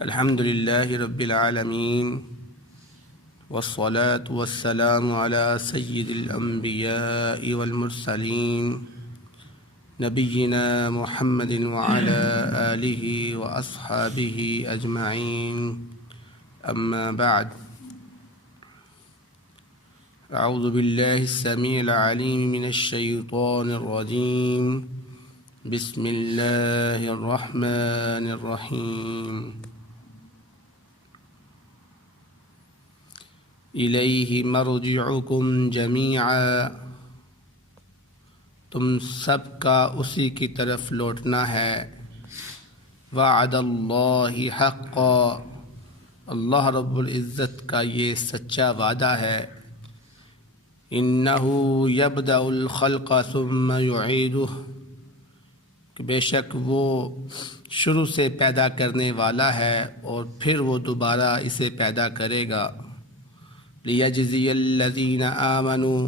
الحمد لله رب العالمين والصلاة والسلام على سيد الأنبياء والمرسلين نبينا محمد وعلى آله وأصحابه أجمعين أما بعد أعوذ بالله السميع العليم من الشيطان الرجيم بسم الله الرحمن الرحيم الیہ مرجعکم جمیعا، تم سب کا اسی کی طرف لوٹنا ہے۔ وعد اللہ حقا، اللہ رب العزت کا یہ سچا وعدہ ہے۔ انہ یبدأ الخلق ثم یعیدہ، کہ بے شک وہ شروع سے پیدا کرنے والا ہے اور پھر وہ دوبارہ اسے پیدا کرے گا۔ لیجزی الذین آمنوا،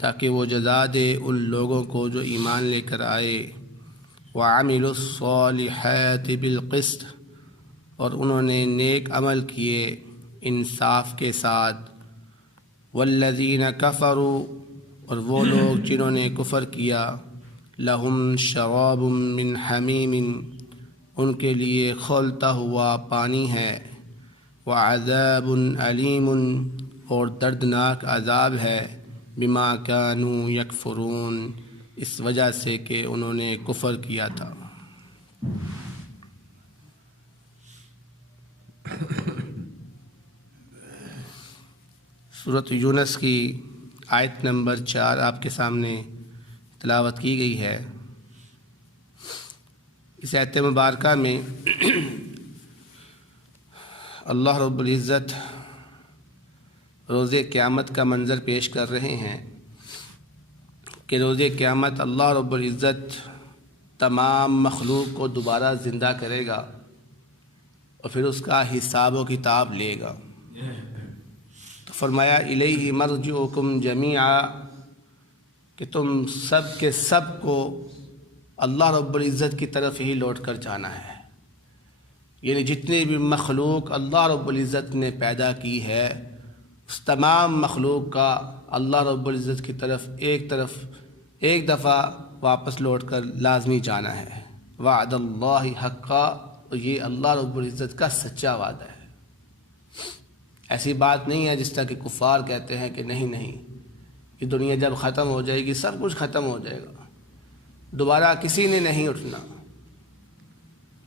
تاکہ وہ جزا دے ان لوگوں کو جو ایمان لے کر آئے۔ وعملوا الصالحات بالقسط، اور انہوں نے نیک عمل کیے انصاف کے ساتھ۔ والذین کفروا، اور وہ لوگ جنہوں نے کفر کیا، لہم شراب من حمیم، ان کے لیے کھولتا ہوا پانی ہے۔ وعذاب علیم، اور دردناک عذاب ہے۔ بما کانوا یکفرون، اس وجہ سے کہ انہوں نے کفر کیا تھا۔ سورۃ یونس کی آیت نمبر 4 آپ کے سامنے تلاوت کی گئی ہے۔ اس آیت مبارکہ میں اللہ رب العزت روز قیامت کا منظر پیش کر رہے ہیں کہ روز قیامت اللہ رب العزت تمام مخلوق کو دوبارہ زندہ کرے گا اور پھر اس کا حساب و کتاب لے گا۔ تو فرمایا الیہ مرجعکم جمیعا، کہ تم سب کے سب کو اللہ رب العزت کی طرف ہی لوٹ کر جانا ہے۔ یعنی جتنے بھی مخلوق اللہ رب العزت نے پیدا کی ہے، اس تمام مخلوق کا اللہ رب العزت کی طرف ایک دفعہ واپس لوٹ کر لازمی جانا ہے۔ وعد اللہ حقا، اور یہ اللہ رب العزت کا سچا وعدہ ہے۔ ایسی بات نہیں ہے جس طرح کہ کفار کہتے ہیں کہ نہیں یہ دنیا جب ختم ہو جائے گی سب کچھ ختم ہو جائے گا، دوبارہ کسی نے نہیں اٹھنا۔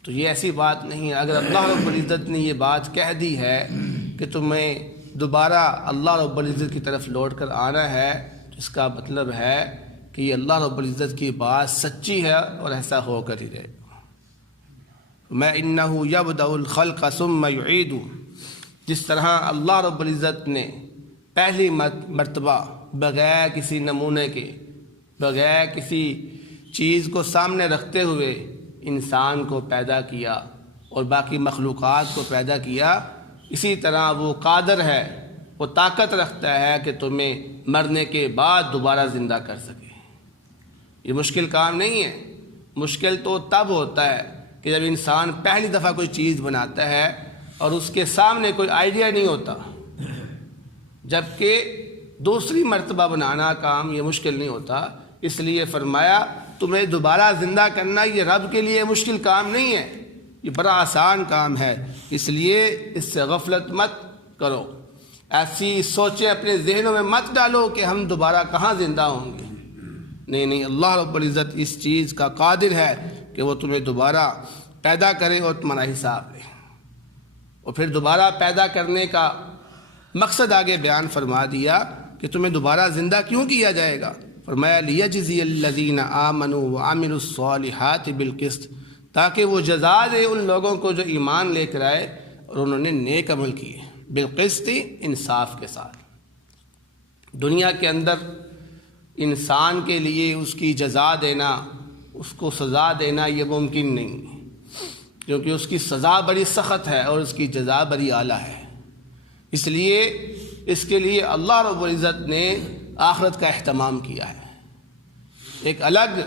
تو یہ ایسی بات نہیں ہے۔ اگر اللہ رب العزت نے یہ بات کہہ دی ہے کہ تمہیں دوبارہ اللہ رب العزت کی طرف لوٹ کر آنا ہے، تو اس کا مطلب ہے کہ یہ اللہ رب العزت کی بات سچی ہے اور ایسا ہو کر ہی رہے گا۔ میں انہ یبدأ الخلق ثم یعیدہ، جس طرح اللہ رب العزت نے پہلی مرتبہ بغیر کسی نمونے کے، بغیر کسی چیز کو سامنے رکھتے ہوئے انسان کو پیدا کیا اور باقی مخلوقات کو پیدا کیا، اسی طرح وہ قادر ہے، وہ طاقت رکھتا ہے کہ تمہیں مرنے کے بعد دوبارہ زندہ کر سکے۔ یہ مشکل کام نہیں ہے۔ مشکل تو تب ہوتا ہے کہ جب انسان پہلی دفعہ کوئی چیز بناتا ہے اور اس کے سامنے کوئی آئیڈیا نہیں ہوتا، جبکہ دوسری مرتبہ بنانا کام یہ مشکل نہیں ہوتا۔ اس لیے فرمایا تمہیں دوبارہ زندہ کرنا یہ رب کے لیے مشکل کام نہیں ہے، یہ بڑا آسان کام ہے۔ اس لیے اس سے غفلت مت کرو، ایسی سوچیں اپنے ذہنوں میں مت ڈالو کہ ہم دوبارہ کہاں زندہ ہوں گے۔ نہیں، اللہ رب العزت اس چیز کا قادر ہے کہ وہ تمہیں دوبارہ پیدا کرے اور تمہارا حساب لے۔ اور پھر دوبارہ پیدا کرنے کا مقصد آگے بیان فرما دیا کہ تمہیں دوبارہ زندہ کیوں کیا جائے گا۔ فرمایا لیجزی الذین آمنوا وعملوا الصالحات بالقسط، تاکہ وہ جزا دے ان لوگوں کو جو ایمان لے کر آئے اور انہوں نے نیک عمل کیے، بالقسط، انصاف کے ساتھ۔ دنیا کے اندر انسان کے لیے اس کی جزا دینا، اس کو سزا دینا یہ ممکن نہیں ہے، کیونکہ اس کی سزا بڑی سخت ہے اور اس کی جزا بڑی اعلیٰ ہے۔ اس لیے اس کے لیے اللہ رب العزت نے آخرت کا اہتمام کیا ہے، ایک الگ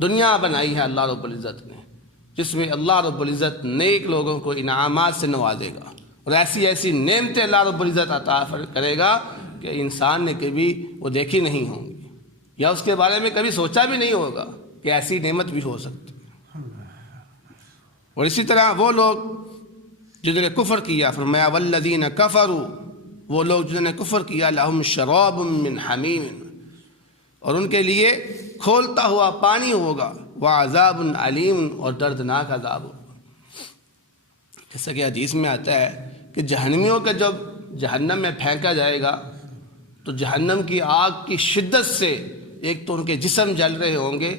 دنیا بنائی ہے اللہ رب العزت نے۔ جس میں اللہ رب العزت نیک لوگوں کو انعامات سے نوازے گا اور ایسی ایسی نعمتیں اللہ رب العزت عطا کرے گا کہ انسان نے کبھی وہ دیکھی نہیں ہوں گی یا اس کے بارے میں کبھی سوچا بھی نہیں ہوگا کہ ایسی نعمت بھی ہو سکتی ہے۔ اور اسی طرح وہ لوگ جنہوں نے کفر کیا، فرمایا والذین کفروا، وہ لوگ جنہوں نے کفر کیا، لہم شراب من حمیم، اور ان کے لیے کھولتا ہوا پانی ہوگا، وعذاب علیم، اور دردناک عذاب ہوگا۔ جیسا کہ حدیث میں آتا ہے کہ جہنمیوں کا جب جہنم میں پھینکا جائے گا تو جہنم کی آگ کی شدت سے ایک تو ان کے جسم جل رہے ہوں گے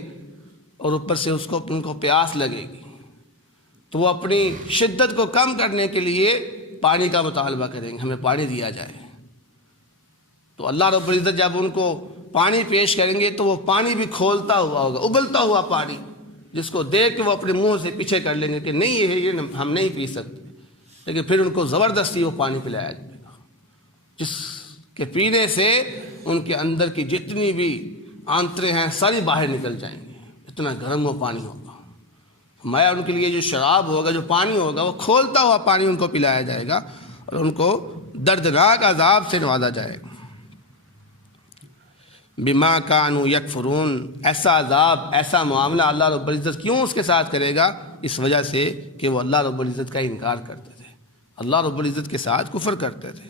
اور اوپر سے ان کو پیاس لگے گی، تو وہ اپنی شدت کو کم کرنے کے لیے پانی کا مطالبہ کریں گے، ہمیں پانی دیا جائے۔ تو اللہ رب العزت جب ان کو پانی پیش کریں گے تو وہ پانی بھی کھولتا ہوا ہوگا، ابلتا ہوا پانی، جس کو دیکھ کے وہ اپنے منہ سے پیچھے کر لیں گے کہ نہیں یہ ہم نہیں پی سکتے، لیکن پھر ان کو زبردستی وہ پانی پلایا جائے گا، جس کے پینے سے ان کے اندر کی جتنی بھی آنتریں ہیں ساری باہر نکل جائیں گے، اتنا گرم وہ پانی ہوگا۔ فرمایا ان کے لیے جو شراب ہوگا، جو پانی ہوگا، وہ کھولتا ہوا پانی ان کو پلایا جائے گا اور ان کو دردناک عذاب سے نوازا جائے گا۔ بما کانوا یکفرون، ایسا عذاب، ایسا معاملہ اللہ رب العزت کیوں اس کے ساتھ کرے گا؟ اس وجہ سے کہ وہ اللہ رب العزت کا انکار کرتے تھے، اللہ رب العزت کے ساتھ کفر کرتے تھے۔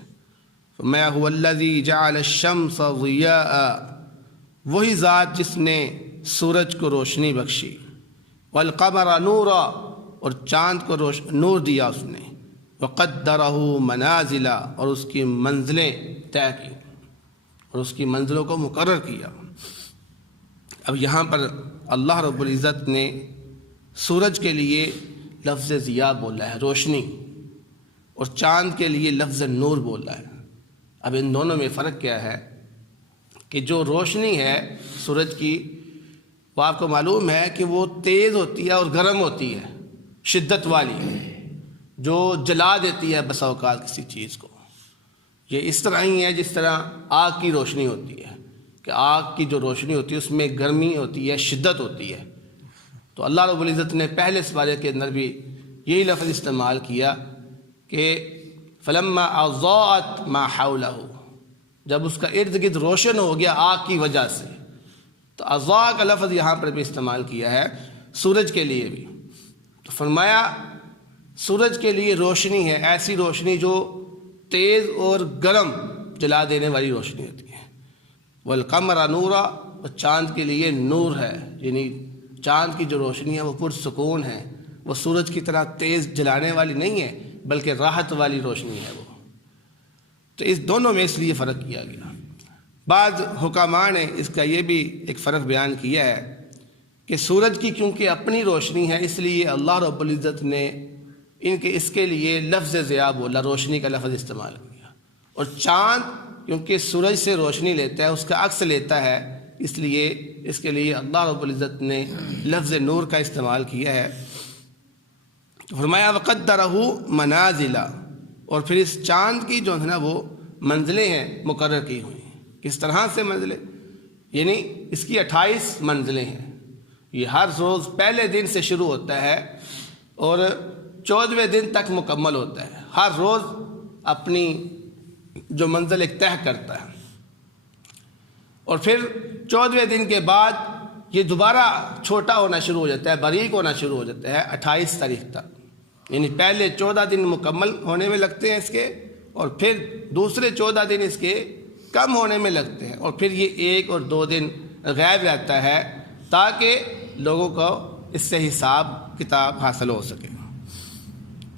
فرمایا هو الذی جعل الشمس ضیاء، وہی ذات جس نے سورج کو روشنی بخشی، والقمر نورا، اور چاند کو نور دیا اس نے، وقدرہ منازل، اور اس کی منزلیں طے کی اور اس کی منزلوں کو مقرر کیا۔ اب یہاں پر اللہ رب العزت نے سورج کے لیے لفظ ضیاء بولا ہے، روشنی، اور چاند کے لیے لفظ نور بولا ہے۔ اب ان دونوں میں فرق کیا ہے کہ جو روشنی ہے سورج کی، وہ آپ کو معلوم ہے کہ وہ تیز ہوتی ہے اور گرم ہوتی ہے، شدت والی، جو جلا دیتی ہے بسا اوقات کسی چیز کو۔ یہ اس طرح ہی ہے جس طرح آگ کی روشنی ہوتی ہے کہ آگ کی جو روشنی ہوتی ہے اس میں گرمی ہوتی ہے، شدت ہوتی ہے۔ تو اللہ رب العزت نے پہلے سپارے کے اندر بھی یہی لفظ استعمال کیا کہ فلما اضاءت ما حولہ، جب اس کا ارد گرد روشن ہو گیا آگ کی وجہ سے، تو اضاء کا لفظ یہاں پر بھی استعمال کیا ہے سورج کے لیے بھی۔ تو فرمایا سورج کے لیے روشنی ہے، ایسی روشنی جو تیز اور گرم جلا دینے والی روشنی ہوتی ہے۔ والقمر نورا، اور چاند کے لیے نور ہے، یعنی چاند کی جو روشنی ہے وہ پرسکون ہے، وہ سورج کی طرح تیز جلانے والی نہیں ہے بلکہ راحت والی روشنی ہے وہ۔ تو اس دونوں میں اس لیے فرق کیا گیا۔ بعض حکماء نے اس کا یہ بھی ایک فرق بیان کیا ہے کہ سورج کی کیونکہ اپنی روشنی ہے، اس لیے اللہ رب العزت نے اس کے لیے لفظ ضیاء بولا، روشنی کا لفظ استعمال کیا، اور چاند کیونکہ سورج سے روشنی لیتا ہے، اس کا عکس لیتا ہے، اس لیے اس کے لیے اللہ رب العزت نے لفظ نور کا استعمال کیا ہے۔ فرمایا وقدرہ منازل، اور پھر اس چاند کی جو ہے نا وہ منزلیں ہیں مقرر کی ہوئی ہیں۔ کس طرح سے منزلیں؟ یعنی اس کی 28 منزلیں ہیں، یہ ہر روز پہلے دن سے شروع ہوتا ہے اور 14ویں دن تک مکمل ہوتا ہے، ہر روز اپنی جو منزل ایک طے کرتا ہے، اور پھر 14ویں دن کے بعد یہ دوبارہ چھوٹا ہونا شروع ہو جاتا ہے، باریک ہونا شروع ہو جاتا ہے 28 تاریخ تک، یعنی پہلے 14 دن مکمل ہونے میں لگتے ہیں اس کے، اور پھر دوسرے 14 دن اس کے کم ہونے میں لگتے ہیں، اور پھر یہ 1 اور 2 دن غائب رہتا ہے تاکہ لوگوں کو اس سے حساب کتاب حاصل ہو سکے۔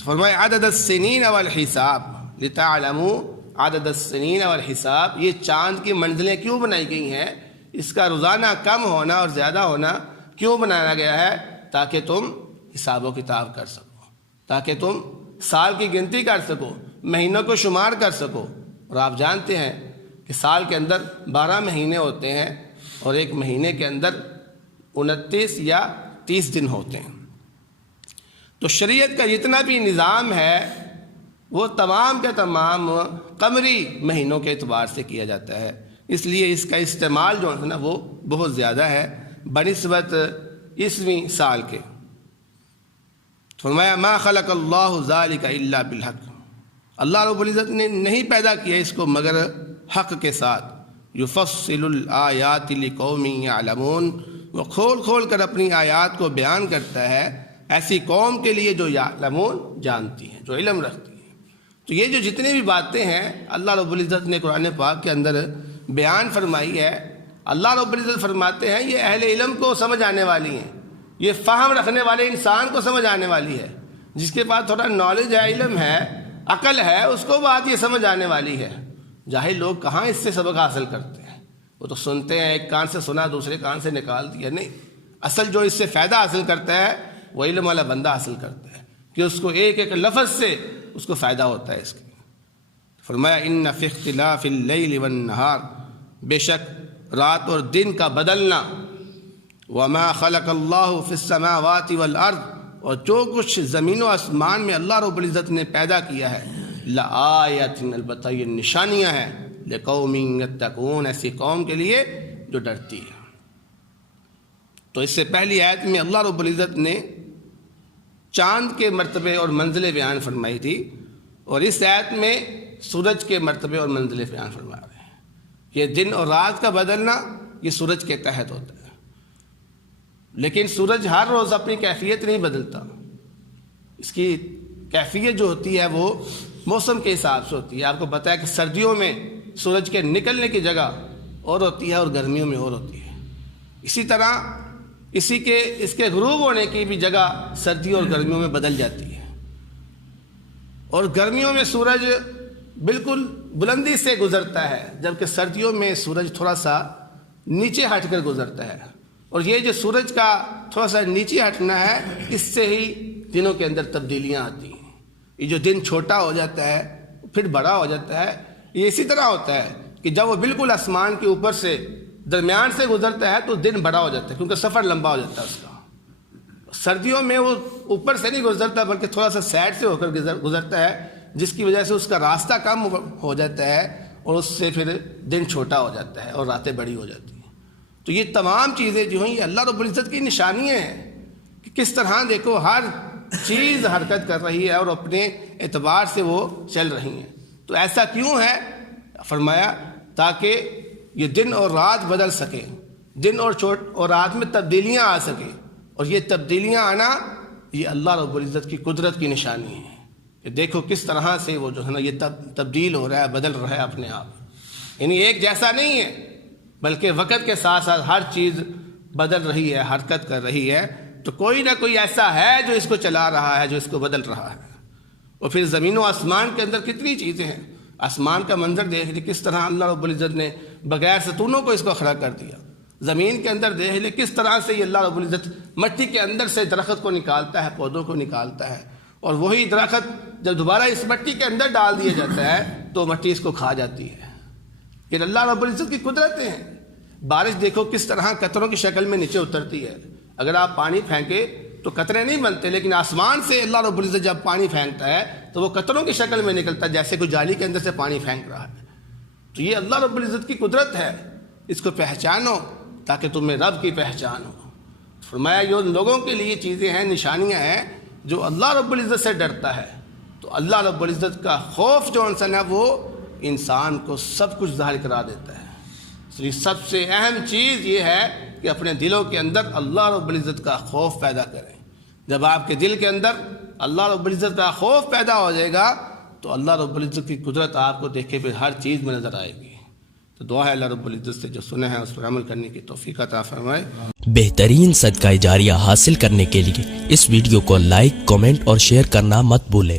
فرمایا عدد السنین والحساب لتعلموا عدد السنین والحساب، یہ چاند کی منزلیں کیوں بنائی گئی ہیں، اس کا روزانہ کم ہونا اور زیادہ ہونا کیوں بنایا گیا ہے؟ تاکہ تم حساب و کتاب کر سکو، تاکہ تم سال کی گنتی کر سکو، مہینوں کو شمار کر سکو۔ اور آپ جانتے ہیں کہ سال کے اندر 12 مہینے ہوتے ہیں اور ایک مہینے کے اندر 29 یا 30 دن ہوتے ہیں۔ تو شریعت کا جتنا بھی نظام ہے وہ تمام کے تمام قمری مہینوں کے اعتبار سے کیا جاتا ہے، اس لیے اس کا استعمال جو ہے نا وہ بہت زیادہ ہے بنسبت عیسوی سال کے۔ فرمایا ما خلق اللہ ذالک الا بالحق، اللہ رب العزت نے نہیں پیدا کیا اس کو مگر حق کے ساتھ. یفصل الآیات لقوم یعلمون، وہ کھول کھول کر اپنی آیات کو بیان کرتا ہے ایسی قوم کے لیے جو یعلمون جانتی ہیں، جو علم رکھتی ہیں. تو یہ جو جتنی بھی باتیں ہیں اللہ رب العزت نے قرآن پاک کے اندر بیان فرمائی ہے، اللہ رب العزت فرماتے ہیں یہ اہل علم کو سمجھ آنے والی ہیں، یہ فہم رکھنے والے انسان کو سمجھ آنے والی ہے. جس کے پاس تھوڑا نالج ہے، علم ہے، عقل ہے، اس کو بات یہ سمجھ آنے والی ہے. جاہل لوگ کہاں اس سے سبق حاصل کرتے ہیں، وہ تو سنتے ہیں، ایک کان سے سنا دوسرے کان سے نکال دیا. نہیں، اصل جو اس سے فائدہ حاصل کرتا ہے وہ علم والا بندہ حاصل کرتا ہے کہ اس کو ایک ایک لفظ سے اس کو فائدہ ہوتا ہے اس کے. فرمایا ان فی اختلاف اللیل والنہار، بے شک رات اور دن کا بدلنا، وما خلق اللہ فی السماوات والارض، اور جو کچھ زمین و آسمان میں اللہ رب العزت نے پیدا کیا ہے، لآیۃ، البتہ یہ نشانیاں ہیں، لقوم یتقون، ایسی قوم کے لیے جو ڈرتی ہے. تو اس سے پہلی آیت میں اللہ رب العزت نے چاند کے مرتبے اور منزلیں بیان فرمائی تھی، اور اس آیت میں سورج کے مرتبے اور منزلیں بیان فرما رہے ہیں. یہ دن اور رات کا بدلنا یہ سورج کے تحت ہوتا ہے، لیکن سورج ہر روز اپنی کیفیت نہیں بدلتا. اس کی کیفیت جو ہوتی ہے وہ موسم کے حساب سے ہوتی ہے. آپ کو پتہ ہے کہ سردیوں میں سورج کے نکلنے کی جگہ اور ہوتی ہے اور گرمیوں میں اور ہوتی ہے. اسی طرح اس کے غروب ہونے کی بھی جگہ سردیوں اور گرمیوں میں بدل جاتی ہے. اور گرمیوں میں سورج بالکل بلندی سے گزرتا ہے، جبکہ سردیوں میں سورج تھوڑا سا نیچے ہٹ کر گزرتا ہے. اور یہ جو سورج کا تھوڑا سا نیچے ہٹنا ہے، اس سے ہی دنوں کے اندر تبدیلیاں آتی ہیں. یہ جو دن چھوٹا ہو جاتا ہے پھر بڑا ہو جاتا ہے، یہ اسی طرح ہوتا ہے کہ جب وہ بالکل آسمان کے اوپر سے درمیان سے گزرتا ہے تو دن بڑا ہو جاتا ہے، کیونکہ سفر لمبا ہو جاتا ہے اس کا. سردیوں میں وہ اوپر سے نہیں گزرتا بلکہ تھوڑا سا سائڈ سے ہو کر گزرتا ہے، جس کی وجہ سے اس کا راستہ کم ہو جاتا ہے اور اس سے پھر دن چھوٹا ہو جاتا ہے اور راتیں بڑی ہو جاتی ہیں. تو یہ تمام چیزیں جو ہیں یہ اللہ رب العزت کی نشانیاں ہیں کہ کس طرح دیکھو ہر چیز حرکت کر رہی ہے اور اپنے اعتبار سے وہ چل رہی ہیں. تو ایسا کیوں ہے؟ فرمایا تاکہ یہ دن اور رات بدل سکے، دن اور رات میں تبدیلیاں آ سکیں. اور یہ تبدیلیاں آنا یہ اللہ رب العزت کی قدرت کی نشانی ہے کہ دیکھو کس طرح سے وہ جو ہے نا یہ تبدیل ہو رہا ہے، بدل رہا ہے اپنے آپ. یعنی ایک جیسا نہیں ہے بلکہ وقت کے ساتھ ساتھ ہر چیز بدل رہی ہے، حرکت کر رہی ہے. تو کوئی نہ کوئی ایسا ہے جو اس کو چلا رہا ہے، جو اس کو بدل رہا ہے. اور پھر زمین و آسمان کے اندر کتنی چیزیں ہیں. آسمان کا منظر دیکھ لیں کس طرح اللہ رب العزت نے بغیر ستونوں کو اس کو کھڑا کر دیا. زمین کے اندر دیکھ لیں کس طرح سے یہ اللہ رب العزت مٹی کے اندر سے درخت کو نکالتا ہے، پودوں کو نکالتا ہے، اور وہی درخت جب دوبارہ اس مٹی کے اندر ڈال دیا جاتا ہے تو مٹی اس کو کھا جاتی ہے. یہ اللہ رب العزت کی قدرتیں ہیں. بارش دیکھو کس طرح قطروں کی شکل میں نیچے اترتی ہے. اگر آپ پانی پھینکے تو قطرے نہیں بنتے، لیکن آسمان سے اللہ رب العزت جب پانی پھینکتا ہے تو وہ قطروں کی شکل میں نکلتا ہے، جیسے کوئی جالی کے اندر سے پانی پھینک رہا ہے. تو یہ اللہ رب العزت کی قدرت ہے، اس کو پہچانو تاکہ تمہیں رب کی پہچان ہو. فرمایا یہ ان لوگوں کے لیے چیزیں ہیں، نشانیاں ہیں جو اللہ رب العزت سے ڈرتا ہے. تو اللہ رب العزت کا خوف جو انسان ہے وہ انسان کو سب کچھ ظاہر کرا دیتا ہے. اس لیے سب سے اہم چیز یہ ہے کہ اپنے دلوں کے اندر اللہ رب العزت کا خوف پیدا کریں. جب آپ کے دل کے اندر اللہ رب العزت کا خوف پیدا ہو جائے گا تو اللہ رب العزت کی قدرت آپ کو دیکھے پھر ہر چیز میں نظر آئے گی. تو دعا ہے اللہ رب العزت سے جو سنے ہیں اس پر عمل کرنے کی توفیق عطا فرمائے. بہترین صدقہ جاریہ حاصل کرنے کے لیے اس ویڈیو کو لائک، کمنٹ اور شیئر کرنا مت بھولیں.